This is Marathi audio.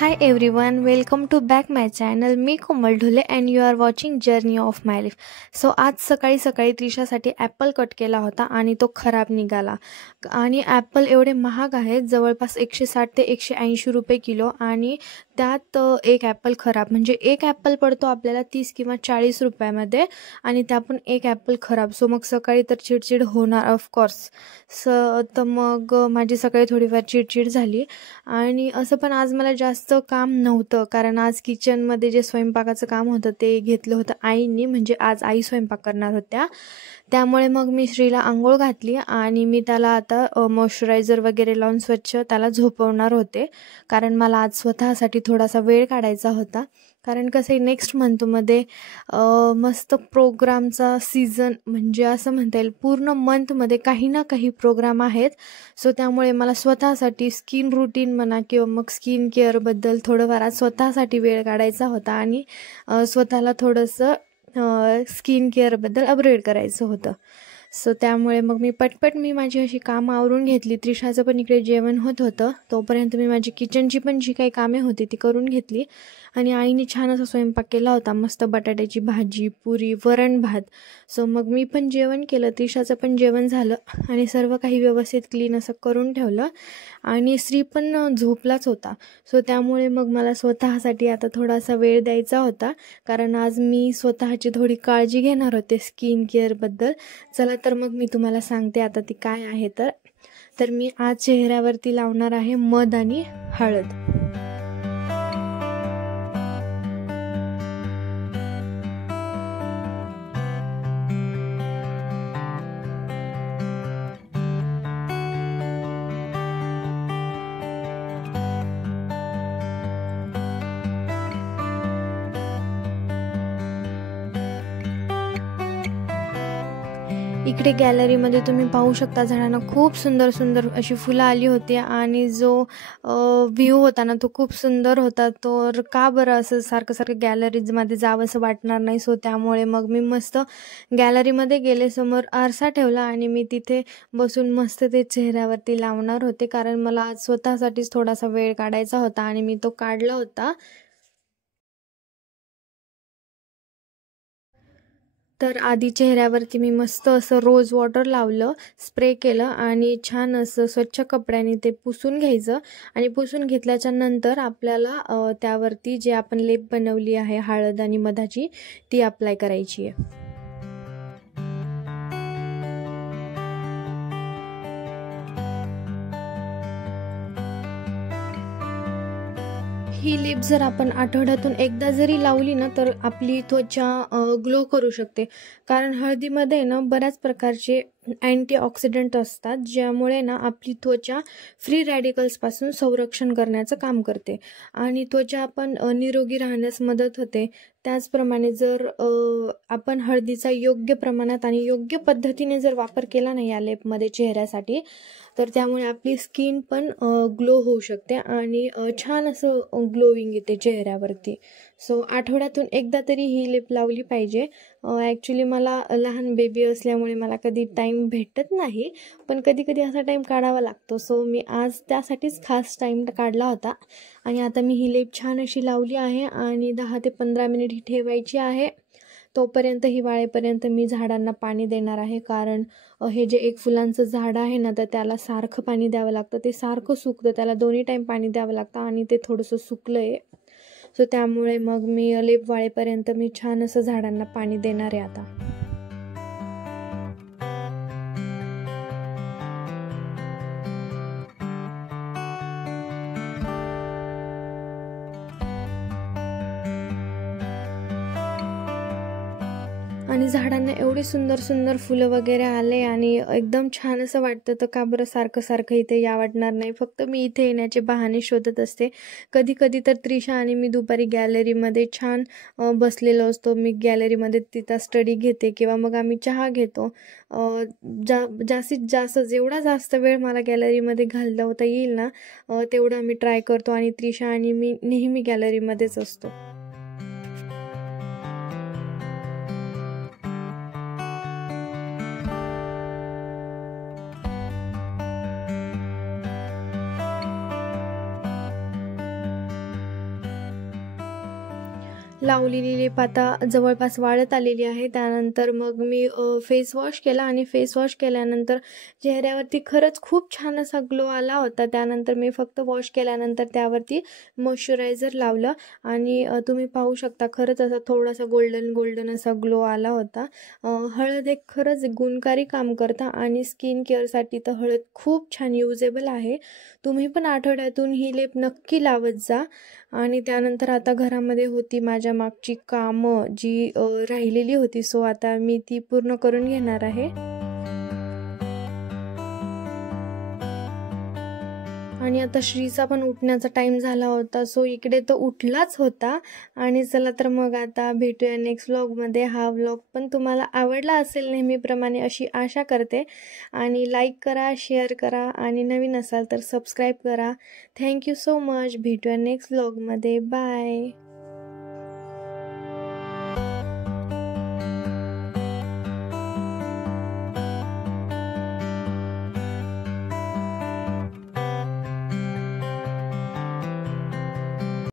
Hi everyone, welcome to back my channel. Me Komal Dhole and you are watching Journey of my life. So आज सकाळी सकाळी त्रिशासाठी ॲपल कट केला होता आणि तो खराब निघाला. आणि ॲपल एवढे महाग आहेत, जवळपास 160 ते 180 रुपये किलो. आणि त्यात एक ॲपल खराब, म्हणजे एक ॲपल पडतो आपल्याला 30 किंवा 40 रुपयामध्ये आणि त्या पण एक ॲपल खराब. सो मग सकाळी तर चिडचिड होणार ऑफकोर्स. तर मग माझी सकाळी थोडीफार चिडचिड झाली. आणि असं पण आज मला जास्त काम नव्हतं, कारण आज किचनमध्ये जे स्वयंपाकाचं काम होतं ते घेतलं होतं आईंनी, म्हणजे आज आई स्वयंपाक करणार होत्या. त्यामुळे मग मी श्रीला अंघोळ घातली आणि मी त्याला आता मॉइश्चरायझर वगैरे लावून स्वच्छ त्याला झोपवणार होते, कारण मला आज स्वतःसाठी थोडासा वेळ काढायचा होता. कारण कसं आहे, नेक्स्ट मंथमध्ये मस्त प्रोग्रामचा सीझन, म्हणजे असं म्हणता येईल पूर्ण मंथमध्ये काही ना काही प्रोग्राम आहेत. सो त्यामुळे मला स्वतःसाठी स्किन रूटीन म्हणा किंवा मग स्किन केअरबद्दल थोडंफार आज स्वतःसाठी वेळ काढायचा होता आणि स्वतःला थोडंसं स्किन केअरबद्दल अपग्रेड करायचं होतं. सो त्यामुळे मग मी पटपट माझी अशी कामं आवरून घेतली. त्रिशाचं पण इकडे जेवण होत होतं, तोपर्यंत मी माझी किचनची पण जी काही कामे होती ती करून घेतली. आणि आईने छान असा स्वयंपाक केला होता, मस्त बटाट्याची भाजी, पुरी, वरण भात. सो मग मी पण जेवण केलं, त्रिशाचं पण जेवण झालं आणि सर्व काही व्यवस्थित क्लीन असं करून ठेवलं. आणि श्री पण झोपलाच होता. सो त्यामुळे मग मला स्वतःसाठी आता थोडासा वेळ द्यायचा होता, कारण आज मी स्वतःची थोडी काळजी घेणार होते स्किन केअरबद्दल. चला तर मग मी तुम्हाला सांगते आता ती काय आहे. तर मी आज चेहऱ्यावरती लावणार आहे मध आणि हळद. इकडे गॅलरीमध्ये तुम्ही पाहू शकता, झाडांना खूप सुंदर सुंदर अशी फुलं आली होती आणि जो व्ह्यू होता ना तो खूप सुंदर होता. तर का बरं असं सारखं सारखं गॅलरीजमध्ये जावं असं वाटणार नाही. सो त्यामुळे मग मी मस्त गॅलरीमध्ये गेले, समोर आरसा ठेवला आणि मी तिथे बसून मस्त ते चेहऱ्यावरती लावणार होते, कारण मला आज स्वतःसाठीच थोडासा वेळ काढायचा होता आणि मी तो काढला होता. तर आधी चेहऱ्यावरती मी मस्त असं रोज वॉटर लावलं, स्प्रे केलं आणि छान असं स्वच्छ कपड्याने ते पुसून घ्यायचं. आणि पुसून घेतल्याच्या नंतर आपल्याला त्यावरती जे आपण लेप बनवली आहे हळद आणि मधाची, ती अप्लाय करायची आहे. ही लिप जर आपण आठवड्यातून एकदा जरी लावली ना तर आपली त्वचा ग्लो करू शकते, कारण हळदीमध्ये ना बऱ्याच प्रकारचे अँटीऑक्सिडंट असतात, ज्यामुळे ना आपली त्वचा फ्री रॅडिकल्सपासून संरक्षण करण्याचं काम करते आणि त्वचा आपण निरोगी राहण्यास मदत होते. त्याचप्रमाणे जर आपण हळदीचा योग्य प्रमाणात आणि योग्य पद्धतीने जर वापर केला नाही या लेपमध्ये चेहऱ्यासाठी, तर त्यामुळे आपली स्किन पण ग्लो होऊ शकते आणि छान असं ग्लोविंग येते चेहऱ्यावरती. सो आठवड्यातून एकदा तरी ही लिप लावली पाहिजे. ॲक्च्युली मला लहान बेबी असल्यामुळे मला कधी टाईम भेटत नाही, पण कधी कधी असा टाईम काढावा लागतो. सो मी आज त्यासाठीच खास टाईम काढला होता. आणि आता मी ही लिप छान अशी लावली आहे आणि 10 ते 15 मिनिट ही ठेवायची आहे. तोपर्यंत हिवाळेपर्यंत मी झाडांना पाणी देणार आहे, कारण हे जे एक फुलांचं झाड आहे ना, तर त्याला सारखं पाणी द्यावं लागतं. ते सारखं सुकतं, त्याला 2 टाईम पाणी द्यावं लागतं आणि ते थोडंसं सुकलं आहे. सो त्यामुळे मग मी लेप वाळेपर्यंत मी छान असं झाडांना पाणी देणार आहे आता. आणि झाडांना एवढी सुंदर सुंदर फुलं वगैरे आले आणि एकदम छान असं वाटतं. तर का बरं सारखं सारखं इथे या वाटणार नाही. फक्त मी इथे येण्याचे बहाणे शोधत असते. कधी कधी तर त्रिशा आणि मी दुपारी गॅलरीमध्ये छान बसलेलो असतो. मी गॅलरीमध्ये तिथं स्टडी घेते किंवा मग आम्ही चहा घेतो. जास्तीत जास्त जेवढा जास्त वेळ मला गॅलरीमध्ये घालवता येईल ना, तेवढं मी ट्राय करतो आणि त्रिशा आणि मी नेहमी गॅलरीमध्येच असतो. लावलेली लेप आता जवळपास वाळत आलेली आहे. त्यानंतर मग मी फेस वॉश केला आणि फेस वॉश केल्यानंतर चेहऱ्यावरती खरंच खूप छान असा ग्लो आला होता. त्यानंतर मी फक्त वॉश केल्यानंतर त्यावरती मॉइश्चरायझर लावलं आणि तुम्ही पाहू शकता खरंच असा थोडासा गोल्डन असा ग्लो आला होता. हळद एक खरंच गुणकारी काम करतं आणि स्किन केअरसाठी तर हळद खूप छान युजेबल आहे. तुम्ही पण आठवड्यातून ही लेप नक्की लावत जा. आणि त्यानंतर आता घरामध्ये होती माझ्या मागची कामं जी राहिलेली होती, सो आता मी ती पूर्ण करून घेणार आहे. आणि आता श्रीचा पण उठण्याचा टाईम झाला होता, सो इकडे तो उठलाच होता. आणि चला तर मग आता भेटूया नेक्स्ट व्लॉगमध्ये. हा व्लॉग पण तुम्हाला आवडला असेल नेहमीप्रमाणे अशी आशा करते. आणि लाईक करा, शेअर करा आणि नवीन असाल तर सबस्क्राईब करा. Thank you so much. भेटूया नेक्स्ट व्लॉगमध्ये. बाय.